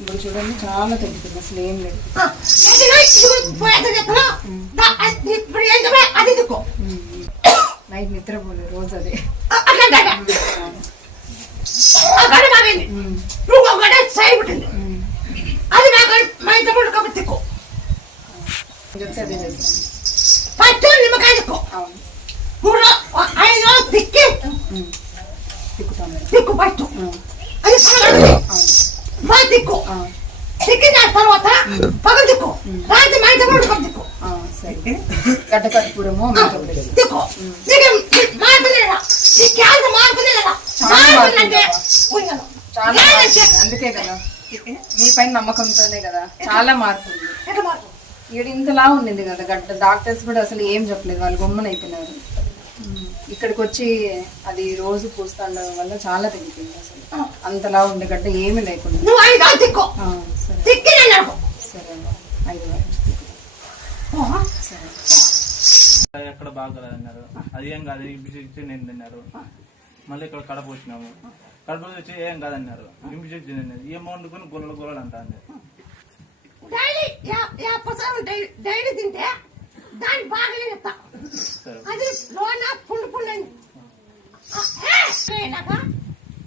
ఇప్పుడు చూడండి చాలా తగ్గుతుంది, అసలు ఏం లేదు. నైట్ నిద్రపోలేదు రోజు అదే. గడ్డకట్టుపురము అందుకే కదా మీ పైన నమ్మకంతోనే కదా చాలా మార్పు ఉంది. ఇక్కడ ఇంతలా ఉండింది కదా గడ్డ, డాక్టర్స్ కూడా అసలు ఏం చెప్పలేదు, వాళ్ళు గమ్మున అయిపోయినారు. ఇక్కడికి వచ్చి అది రోజు పూస్తుండడం వల్ల చాలా తగ్గిపోయింది. అసలు అంతలా ఉండే గడ్డ ఏమి లేకుండా. సరే 5 వారాలు ఎక్కడ బాగా అన్నారు, అది ఏం కాదు ఇంపిషన్ తిన్నారు. మళ్ళీ ఇక్కడ కడప వచ్చినాము, కడప వచ్చి ఏం కాదన్నారు, ఇంపిషన్ తిన్నారు. ఏం వండుకొని గొల్లలు గొల్లలు అంటా డైలీ తింటే దాన్ని బాగానే చెప్తా. అది లోన పుండు పుండు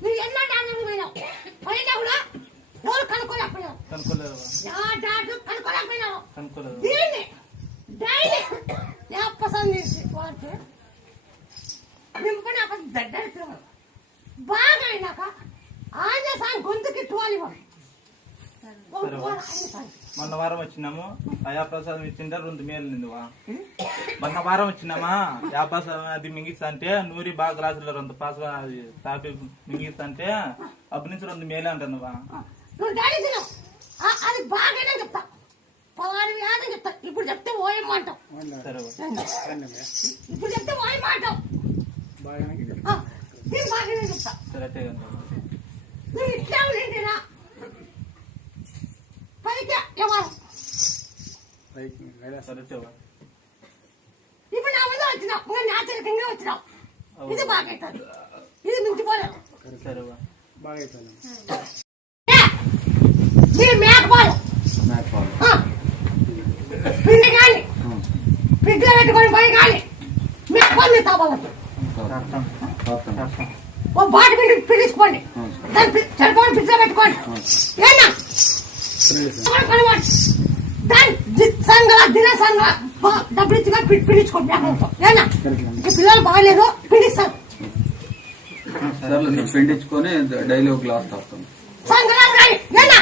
నువ్వు ఎన్నో డాక్టర్ పోయినావు, పోయినా కూడా ఎవరు కనుక్కోలేకపోయినావు, కనుక్కోలేకపోయినావు. దీన్ని డైలీ పసంది వాడితే నింపుకొని అక్కడ దగ్గర బాగా అయినాక ఆయన సాయం గొంతుకి ఇట్టువాలి. మొన్న వారం వచ్చినాము, అయా ప్రసాదం ఇచ్చిండే 2 మేలు నిందువా. మొన్న వారం వచ్చినామా, యా ప్రసాదం అది మింగిస్తా అంటే నూరి బాగా గ్లాసులో 2 పాస తాపి మింగిస్తా అంటే అప్పటి నుంచి 2 మేలు అంటున్నావా. అది బాగానే చెప్తా, పలాని వ్యాధి చెప్తా. ఇప్పుడు చెప్తే ఓయమ్మంటావు, ఇప్పుడు చెప్తే ఓయమ్మంటావు. నేను బాగానే చెప్తా. నువ్వు ఇట్లా ఉండేనా పైకి ఎవరు ఇప్పుడు నా ముందు వచ్చినావు, నాచరికంగా వచ్చినావు. ఇది బాగా అవుతుంది, ఇది మించిపోలేదు. మేకపాలు పిండి కానీ ఫ్రిడ్జ్లో పెట్టుకొని పోయి కానీ మేకపాలు మీరు తాగవచ్చు. ఓ బాటి పిండి పిలుచుకోండి, దాన్ని చెడుకోండి, ఫ్రిడ్జ్లో పెట్టుకోండి. ఏనా దాని సంఘ దిన సంఘ డబ్బులు ఇచ్చిగా పిలుచుకోండి మేకలతో. ఏనా పిల్లలు బాగాలేదు పిలుస్తారు, పిండించుకొని డైలీ ఒక గ్లాస్ తాగుతాం. సంఘాలు కానీ ఏనా